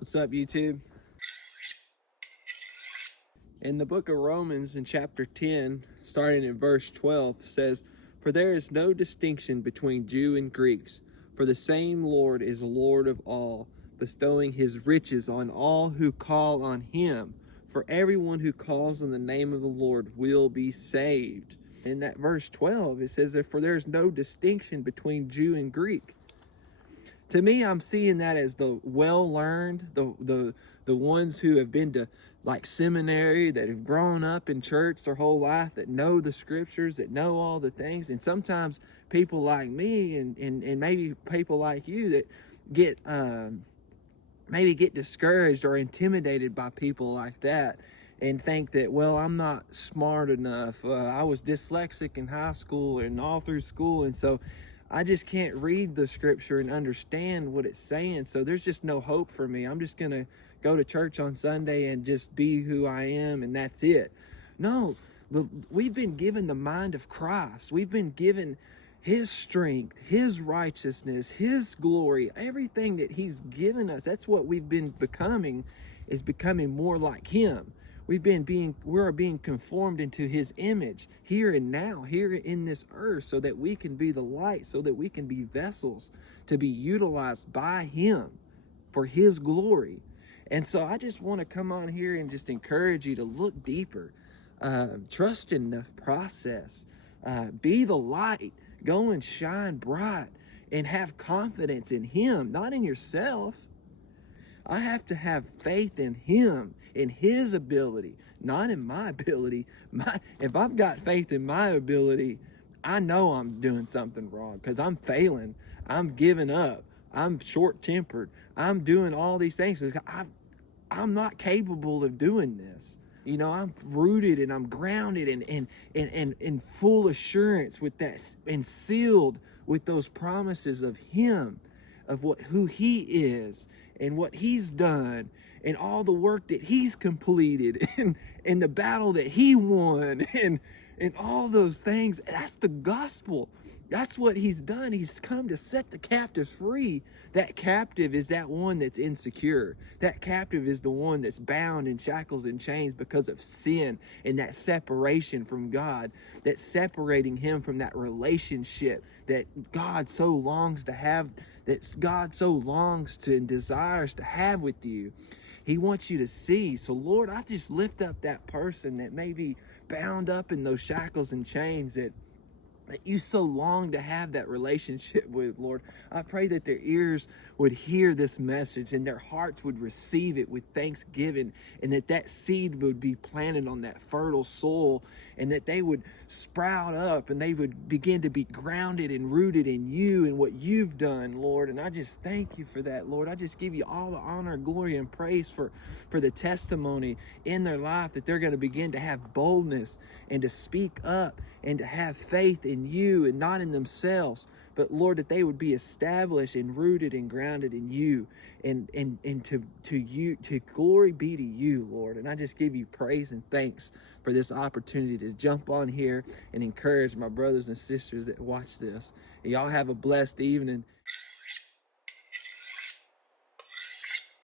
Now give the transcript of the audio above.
What's up, YouTube? In the book of Romans, in chapter 10, starting in verse 12, says, "For there is no distinction between Jew and Greeks, for the same Lord is Lord of all, bestowing his riches on all who call on him. For everyone who calls on the name of the Lord will be saved." In that verse 12, it says that for there is no distinction between Jew and Greek. To me, I'm seeing that as the well-learned, the ones who have been to like seminary, that have grown up in church their whole life, that know the scriptures, that know all the things. And sometimes people like me and maybe people like you that get maybe get discouraged or intimidated by people like that and think that, well, I'm not smart enough. I was dyslexic in high school and all through school, and so I just can't read the scripture and understand what it's saying. So there's just no hope for me. I'm just going to go to church on Sunday and just be who I am, and that's it. No, we've been given the mind of Christ. We've been given his strength, his righteousness, his glory, everything that he's given us. That's what we've been becoming, is becoming more like him. We're being conformed into his image here and now, here in this earth, so that we can be the light, so that we can be vessels to be utilized by him for his glory. And so I just want to come on here and just encourage you to look deeper, trust in the process, be the light, go and shine bright, and have confidence in him, not in yourself. I have to have faith in him, in his ability, not in my ability. If I've got faith in my ability, I know I'm doing something wrong because I'm failing. I'm giving up. I'm short-tempered. I'm doing all these things because I'm not capable of doing this. You know, I'm rooted and I'm grounded and in full assurance with that, and sealed with those promises of him, of who he is and what he's done and all the work that he's completed and the battle that he won and all those things. That's the gospel. That's what he's done. He's come to set the captives free. That captive is that one that's insecure. That captive is the one that's bound in shackles and chains because of sin and that separation from God, that's separating him from that relationship that God so longs to have, that God so longs to and desires to have with you. He wants you to see. So Lord, I just lift up that person that may be bound up in those shackles and chains that you so long to have that relationship with, Lord. I pray that their ears would hear this message and their hearts would receive it with thanksgiving, and that seed would be planted on that fertile soil, and that they would sprout up and they would begin to be grounded and rooted in you and what you've done, Lord. And I just thank you for that, Lord. I just give you all the honor, glory, and praise for the testimony in their life, that they're going to begin to have boldness and to speak up and to have faith in you and not in themselves, but Lord, that they would be established and rooted and grounded in you, and to you, to glory be to you, Lord. And I just give you praise and thanks for this opportunity to jump on here and encourage my brothers and sisters that watch this. And y'all have a blessed evening.